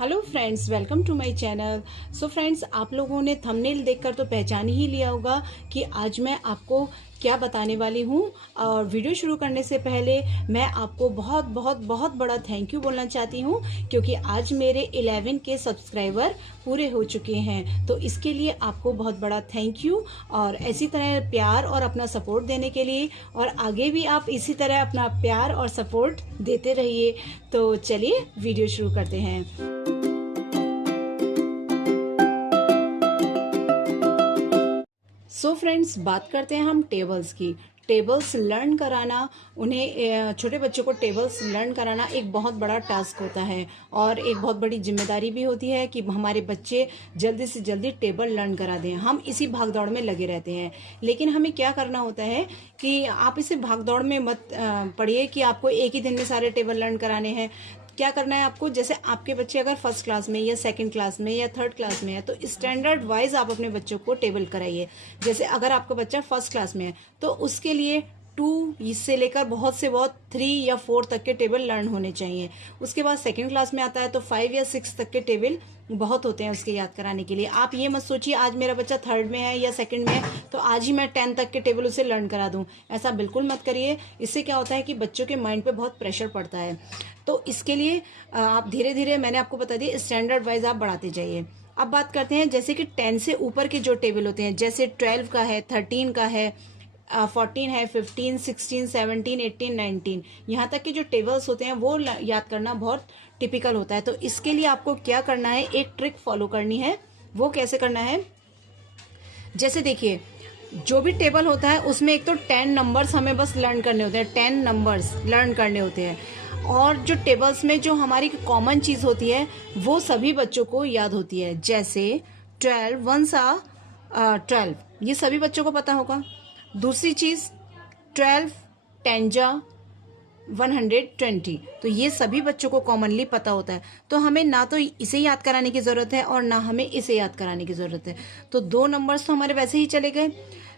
Hello friends, welcome to my channel. So friends, आप लोगों ने थंबनेल देखकर तो पहचान ही लिया होगा कि आज मैं आपको क्या बताने वाली हूँ। और वीडियो शुरू करने से पहले मैं आपको बहुत बहुत बहुत बड़ा थैंक यू बोलना चाहती हूँ, क्योंकि आज मेरे 11 के सब्सक्राइबर पूरे हो चुके हैं। तो इसके लिए आपको बहुत बड़ा थैंक यू, और इसी तरह प्यार और अपना सपोर्ट देने के लिए, और आगे भी आप इसी तरह अपना प्यार और सपोर्ट देते रहिए। तो चलिए वीडियो शुरू करते हैं। सो फ्रेंड्स, बात करते हैं हम टेबल्स की। टेबल्स लर्न कराना, उन्हें छोटे बच्चों को टेबल्स लर्न कराना एक बहुत बड़ा टास्क होता है, और एक बहुत बड़ी जिम्मेदारी भी होती है कि हमारे बच्चे जल्दी से जल्दी टेबल लर्न करा दें। हम इसी भागदौड़ में लगे रहते हैं, लेकिन हमें क्या करना होता है कि आप इसे भागदौड़ में मत पढ़िए कि आपको एक ही दिन में सारे टेबल लर्न कराने हैं। क्या करना है आपको, जैसे आपके बच्चे अगर फर्स्ट क्लास में या सेकंड क्लास में या थर्ड क्लास में है तो स्टैंडर्ड वाइज आप अपने बच्चों को टेबल कराइए। जैसे अगर आपका बच्चा फर्स्ट क्लास में है तो उसके लिए 2 से लेकर बहुत से बहुत 3 या 4 तक के टेबल लर्न होने चाहिए। उसके बाद सेकंड क्लास में आता है तो 5 या 6 तक के टेबल बहुत होते हैं उसके याद कराने के लिए। आप ये मत सोचिए आज मेरा बच्चा थर्ड में है या सेकंड में है तो आज ही मैं 10 तक के टेबल उसे लर्न करा दूं। ऐसा बिल्कुल मत करिए। इससे क्या होता है कि बच्चों के माइंड पे बहुत प्रेशर पड़ता है। तो इसके लिए आप धीरे धीरे, मैंने आपको बता दिया, स्टैंडर्ड वाइज आप बढ़ाते जाइए। अब बात करते हैं जैसे कि 10 से ऊपर के जो टेबल होते हैं, जैसे 12 का है, 13 का है, 14 है, 15, 16, 17, 18, 19, यहाँ तक के जो टेबल्स होते हैं वो याद करना बहुत टिपिकल होता है। तो इसके लिए आपको क्या करना है, एक ट्रिक फॉलो करनी है। वो कैसे करना है, जैसे देखिए, जो भी टेबल होता है उसमें एक तो 10 नंबर्स हमें बस लर्न करने होते हैं, 10 नंबर्स लर्न करने होते हैं। और जो टेबल्स में जो हमारी कॉमन चीज़ होती है वो सभी बच्चों को याद होती है। जैसे 12 1 12, ये सभी बच्चों को पता होगा। दूसरी चीज़ 12 10 120, तो ये सभी बच्चों को कॉमनली पता होता है। तो हमें ना तो इसे याद कराने की ज़रूरत है और ना हमें इसे याद कराने की ज़रूरत है। तो 2 नंबर्स तो हमारे वैसे ही चले गए।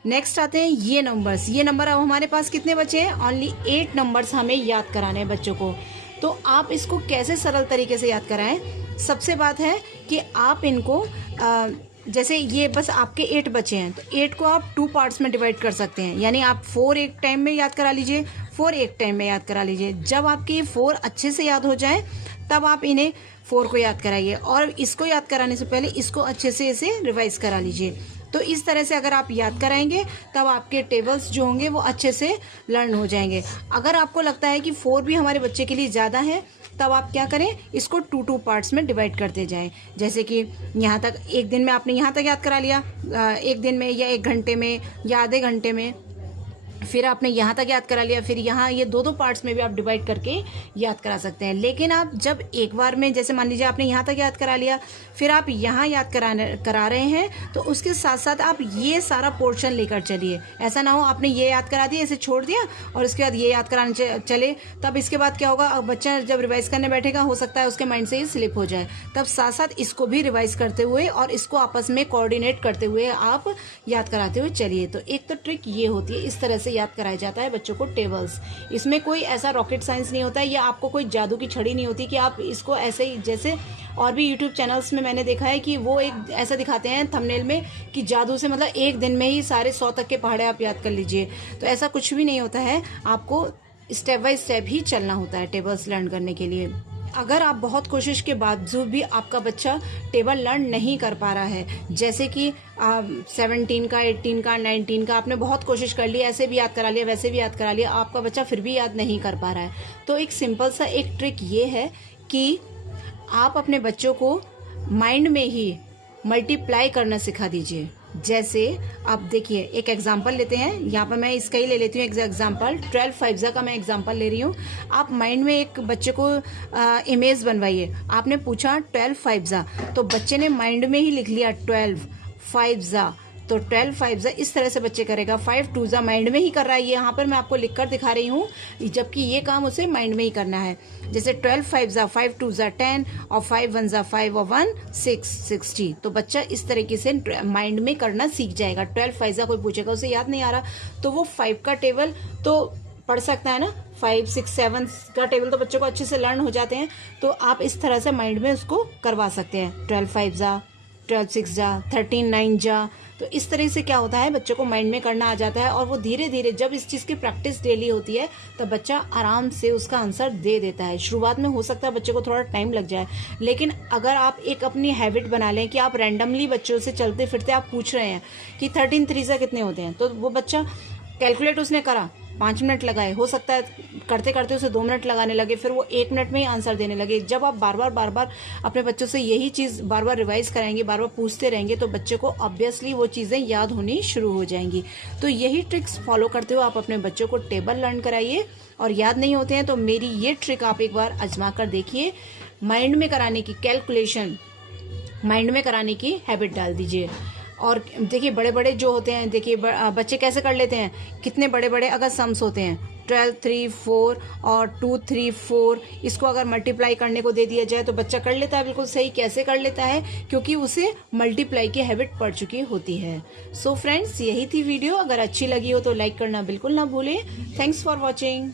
नेक्स्ट आते हैं ये नंबर्स। ये नंबर अब हमारे पास कितने बचे हैं, ओनली 8 नंबर्स हमें याद कराने हैं बच्चों को। तो आप इसको कैसे सरल तरीके से याद कराएं। सबसे बात है कि आप इनको जैसे ये बस आपके 8 बचे हैं तो 8 को आप 2 पार्ट्स में डिवाइड कर सकते हैं। यानी आप 4 एक टाइम में याद करा लीजिए, 4 एक टाइम में याद करा लीजिए। जब आपके 4 अच्छे से याद हो जाए तब आप इन्हें 4 को याद कराइए, और इसको याद कराने से पहले इसको अच्छे से इसे रिवाइज करा लीजिए। तो इस तरह से अगर आप याद कराएंगे तब आपके टेबल्स जो होंगे वो अच्छे से लर्न हो जाएंगे। अगर आपको लगता है कि 4 भी हमारे बच्चे के लिए ज़्यादा है तब आप क्या करें, इसको 2 पार्ट्स में डिवाइड करते जाएं। जैसे कि यहाँ तक एक दिन में आपने यहाँ तक याद करा लिया, एक दिन में या 1 घंटे में या आधे घंटे में, फिर आपने यहाँ तक याद करा लिया, फिर यहाँ ये 2 पार्ट्स में भी आप डिवाइड करके याद करा सकते हैं। लेकिन आप जब एक बार में, जैसे मान लीजिए आपने यहाँ तक याद करा लिया, फिर आप यहाँ याद करा रहे हैं तो उसके साथ साथ आप ये सारा पोर्शन लेकर चलिए। ऐसा ना हो आपने ये याद करा दिया, इसे छोड़ दिया और उसके बाद ये याद कराने चले, तब इसके बाद क्या होगा, बच्चा जब रिवाइज करने बैठेगा हो सकता है उसके माइंड से ये स्लिप हो जाए। तब साथ साथ इसको भी रिवाइज करते हुए और इसको आपस में कोऑर्डिनेट करते हुए आप याद कराते हुए चलिए। तो एक तो ट्रिक ये होती है, इस तरह से याद कराया जाता है बच्चों को टेबल्स। इसमें कोई ऐसा रॉकेट साइंस नहीं होता है, या आपको कोई जादू की छड़ी नहीं होती कि आप इसको ऐसे ही, जैसे और भी यूट्यूब चैनल्स में मैंने देखा है कि वो एक ऐसा दिखाते हैं थंबनेल में कि जादू से मतलब एक दिन में ही सारे 100 तक के पहाड़े आप याद कर लीजिए। तो ऐसा कुछ भी नहीं होता है, आपको स्टेप बाय स्टेप ही चलना होता है टेबल्स लर्न करने के लिए। अगर आप बहुत कोशिश के बावजूद भी आपका बच्चा टेबल लर्न नहीं कर पा रहा है, जैसे कि 17 का, 18 का, 19 का आपने बहुत कोशिश कर ली, ऐसे भी याद करा लिया, वैसे भी याद करा लिया, आपका बच्चा फिर भी याद नहीं कर पा रहा है, तो एक सिंपल सा एक ट्रिक ये है कि आप अपने बच्चों को माइंड में ही मल्टीप्लाई करना सिखा दीजिए। जैसे आप देखिए, एक एग्जांपल लेते हैं, यहाँ पर मैं इसका ही ले लेती हूँ एग्जांपल, 12 5 का मैं एग्जांपल ले रही हूँ। आप माइंड में एक बच्चे को इमेज बनवाइए। आपने पूछा 12 5, तो बच्चे ने माइंड में ही लिख लिया 12 5, तो 12 5 इस तरह से बच्चे करेगा। 5 2 माइंड में ही कर रहा है, ये यहाँ पर मैं आपको लिख कर दिखा रही हूँ, जबकि ये काम उसे माइंड में ही करना है। जैसे 12 5 5 2 10, और 5 1 5 और 1 6 60, तो बच्चा इस तरीके से माइंड में करना सीख जाएगा। 12 5 कोई पूछेगा उसे याद नहीं आ रहा तो वो 5 का टेबल तो पढ़ सकता है ना, 5, 6, 7 का टेबल तो बच्चों को अच्छे से लर्न हो जाते हैं। तो आप इस तरह से माइंड में उसको करवा सकते हैं। 12 5 जा, 12 6 जा, 13 9 जा। तो इस तरह से क्या होता है, बच्चों को माइंड में करना आ जाता है और वो धीरे धीरे जब इस चीज़ की प्रैक्टिस डेली होती है तब बच्चा आराम से उसका आंसर दे देता है। शुरुआत में हो सकता है बच्चे को थोड़ा टाइम लग जाए, लेकिन अगर आप एक अपनी हैबिट बना लें कि आप रैंडमली बच्चों से चलते फिरते आप पूछ रहे हैं कि 13 3 से कितने होते हैं, तो वो बच्चा कैलकुलेट उसने करा, 5 मिनट लगाए, हो सकता है करते करते उसे 2 मिनट लगाने लगे, फिर वो 1 मिनट में ही आंसर देने लगे। जब आप बार बार अपने बच्चों से यही चीज़ बार बार रिवाइज कराएंगे, बार बार पूछते रहेंगे, तो बच्चे को ऑब्वियसली वो चीज़ें याद होनी शुरू हो जाएंगी। तो यही ट्रिक्स फॉलो करते हुए आप अपने बच्चों को टेबल लर्न कराइए। और याद नहीं होते हैं तो मेरी ये ट्रिक आप एक बार आजमा कर देखिए। माइंड में कराने की कैलकुलेशन, माइंड में कराने की हैबिट डाल दीजिए। और देखिए बड़े बड़े जो होते हैं, देखिए बच्चे कैसे कर लेते हैं, कितने बड़े बड़े अगर सम्स होते हैं 12 3 4 और 2 3 4, इसको अगर मल्टीप्लाई करने को दे दिया जाए तो बच्चा कर लेता है बिल्कुल सही। कैसे कर लेता है, क्योंकि उसे मल्टीप्लाई की हैबिट पड़ चुकी होती है। सो फ्रेंड्स, यही थी वीडियो। अगर अच्छी लगी हो तो लाइक करना बिल्कुल ना भूलें। Thanks for watching.